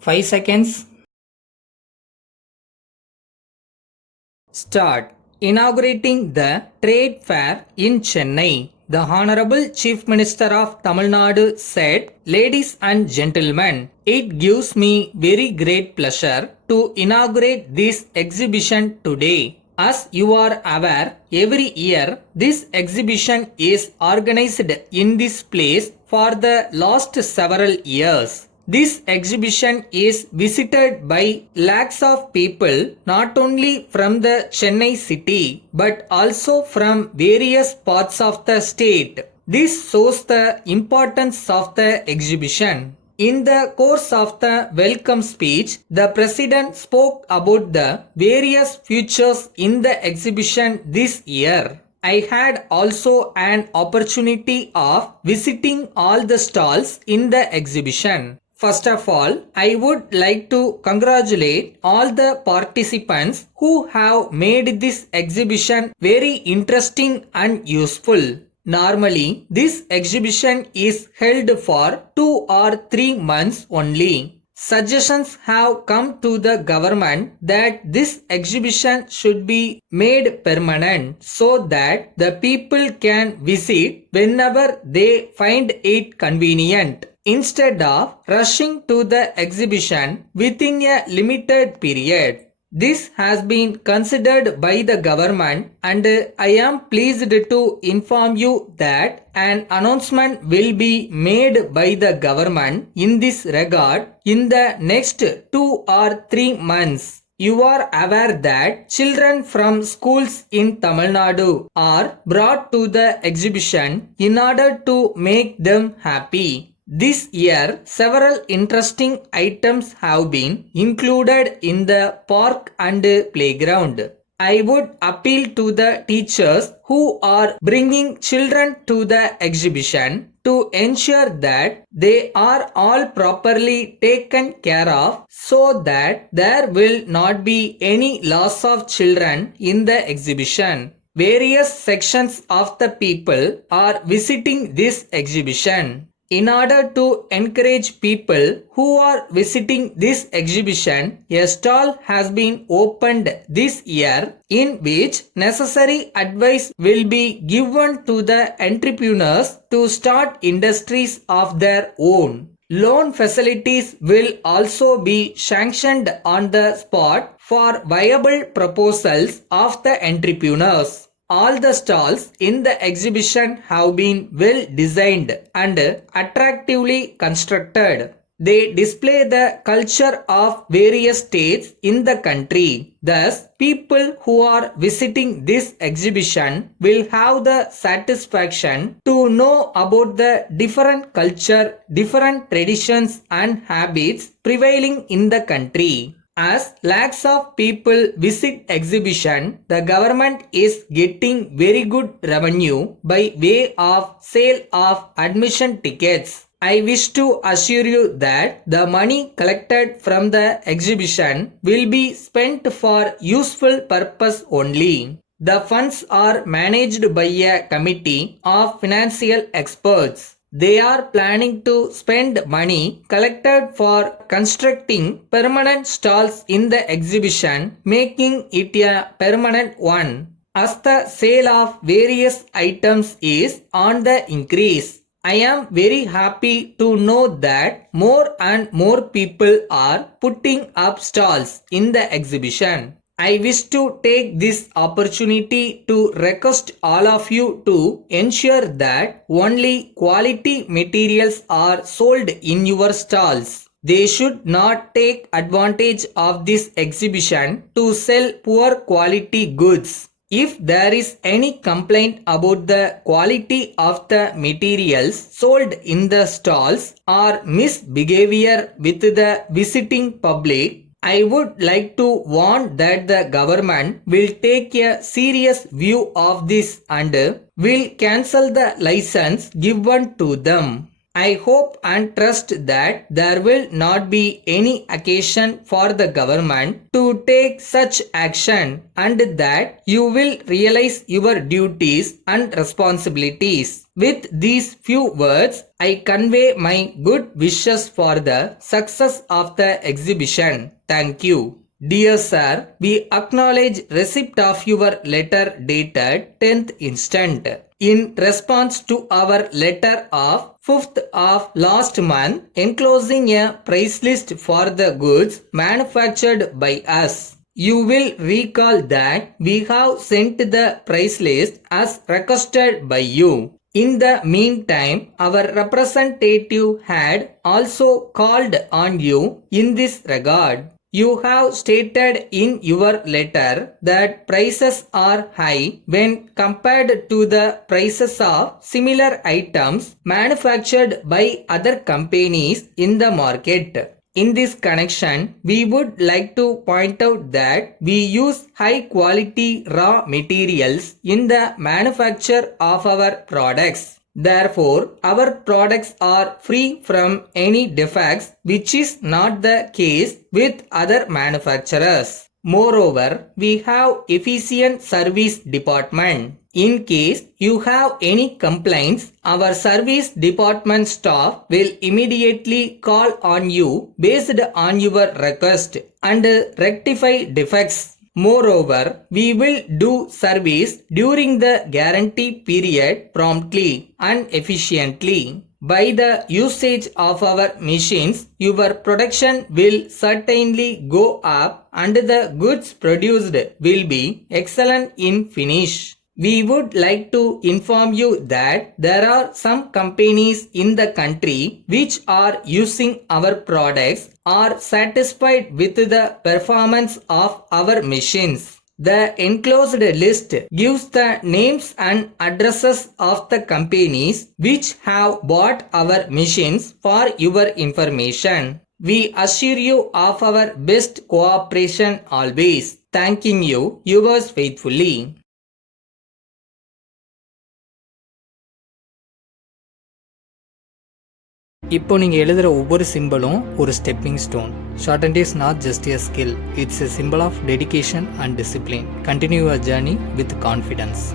5 seconds. Start. Inaugurating the trade fair in Chennai. The Honorable Chief Minister of Tamil Nadu said, "Ladies and gentlemen, it gives me very great pleasure to inaugurate this exhibition today. As you are aware, every year this exhibition is organized in this place for the last several years. This exhibition is visited by lakhs of people not only from the Chennai city but also from various parts of the state. This shows the importance of the exhibition. In the course of the welcome speech, the President spoke about the various features in the exhibition this year. I had also an opportunity of visiting all the stalls in the exhibition. First of all, I would like to congratulate all the participants who have made this exhibition very interesting and useful. Normally, this exhibition is held for 2 or 3 months only. Suggestions have come to the government that this exhibition should be made permanent so that the people can visit whenever they find it convenient, instead of rushing to the exhibition within a limited period. This has been considered by the government, and I am pleased to inform you that an announcement will be made by the government in this regard in the next 2 or 3 months. You are aware that children from schools in Tamil Nadu are brought to the exhibition in order to make them happy. This year, several interesting items have been included in the park and playground. I would appeal to the teachers who are bringing children to the exhibition to ensure that they are all properly taken care of so that there will not be any loss of children in the exhibition. Various sections of the people are visiting this exhibition. In order to encourage people who are visiting this exhibition, a stall has been opened this year in which necessary advice will be given to the entrepreneurs to start industries of their own. Loan facilities will also be sanctioned on the spot for viable proposals of the entrepreneurs. All the stalls in the exhibition have been well designed and attractively constructed. They display the culture of various states in the country. Thus, people who are visiting this exhibition will have the satisfaction to know about the different culture, different traditions and habits prevailing in the country. As lakhs of people visit exhibition, the government is getting very good revenue by way of sale of admission tickets. I wish to assure you that the money collected from the exhibition will be spent for useful purpose only. The funds are managed by a committee of financial experts. They are planning to spend money collected for constructing permanent stalls in the exhibition, making it a permanent one. As the sale of various items is on the increase, I am very happy to know that more and more people are putting up stalls in the exhibition. I wish to take this opportunity to request all of you to ensure that only quality materials are sold in your stalls. They should not take advantage of this exhibition to sell poor quality goods. If there is any complaint about the quality of the materials sold in the stalls or misbehavior with the visiting public, I would like to warn that the government will take a serious view of this and will cancel the license given to them. I hope and trust that there will not be any occasion for the government to take such action and that you will realize your duties and responsibilities. With these few words, I convey my good wishes for the success of the exhibition. Thank you. Dear Sir, we acknowledge receipt of your letter dated 10th instant. In response to our letter of 5th of last month enclosing a price list for the goods manufactured by us. You will recall that we have sent the price list as requested by you. In the meantime, our representative had also called on you in this regard. You have stated in your letter that prices are high when compared to the prices of similar items manufactured by other companies in the market. In this connection, we would like to point out that we use high quality raw materials in the manufacture of our products. Therefore, our products are free from any defects, which is not the case with other manufacturers. Moreover, we have efficient service department. In case you have any complaints, our service department staff will immediately call on you based on your request and rectify defects. Moreover, we will do service during the guarantee period promptly and efficiently. By the usage of our machines, your production will certainly go up and the goods produced will be excellent in finish. We would like to inform you that there are some companies in the country which are using our products are satisfied with the performance of our machines. The enclosed list gives the names and addresses of the companies which have bought our machines for your information. We assure you of our best cooperation always. Thanking you, yours faithfully. இப்போ நீங்கள் எழுதுகிற ஒவ்வொரு சிம்பிளும் ஒரு stepping stone. Short and is not just a skill, it's a symbol of dedication and discipline. Continue your journey with confidence.